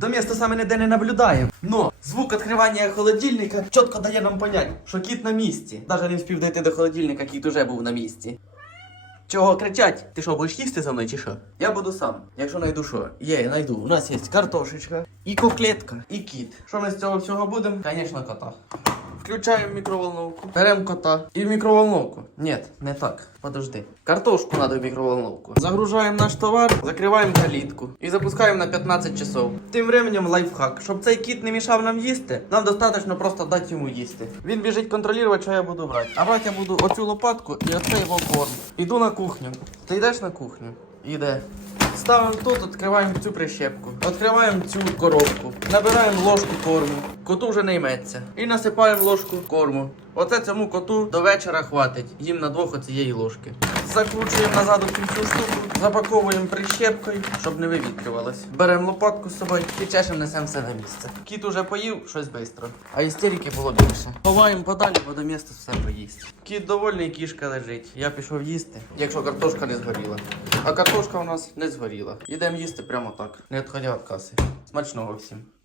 До міста саме ніде не наблюдаємо. Но звук відкривання холодильника чітко дає нам понять, що кіт на місці. Даже не встиг дойти до холодильника, кіт уже був на місці. Чого кричать? Ти що, будеш їсти за мною чи що? Я буду сам. Якщо найду що? Є, найду. У нас є картошечка, і коклетка, і кіт. Що ми з цього всього будемо? Звісно, кота. Включаємо мікроволновку. Беремо кота. І в мікроволновку. Ні, не так. Подожди. Картошку надо в мікроволновку. Загружаємо наш товар, закриваємо калітку і запускаємо на 15 часов. Тим временем лайфхак. Щоб цей кіт не мішав нам їсти, нам достатньо просто дати йому їсти. Він біжить контролювати, що я буду брати. А брати я буду оцю лопатку і оцей його корм. Іду на кухню. Ти йдеш на кухню? Іде. Ставимо тут, відкриваємо цю прищепку, відкриваємо цю коробку, набираємо ложку корму. Коту вже не йметься. І насипаємо ложку корму. Оце цьому коту до вечора хватить. Їм на двох оцієї ложки. Закручуємо назад у цю штуку, запаковуємо прищепкою, щоб не вивітрювалось. Беремо лопатку з собою і чешем несемо все на місце. Кіт уже поїв щось швидко, а істерики було більше. Ховаємо подалі, бо до міста все поїсть. Кіт довольний, кішка лежить. Я пішов їсти, якщо картошка не згоріла. А картошка у нас не згоріла. Ідемо їсти прямо так, не відходя від каси. Смачного всім.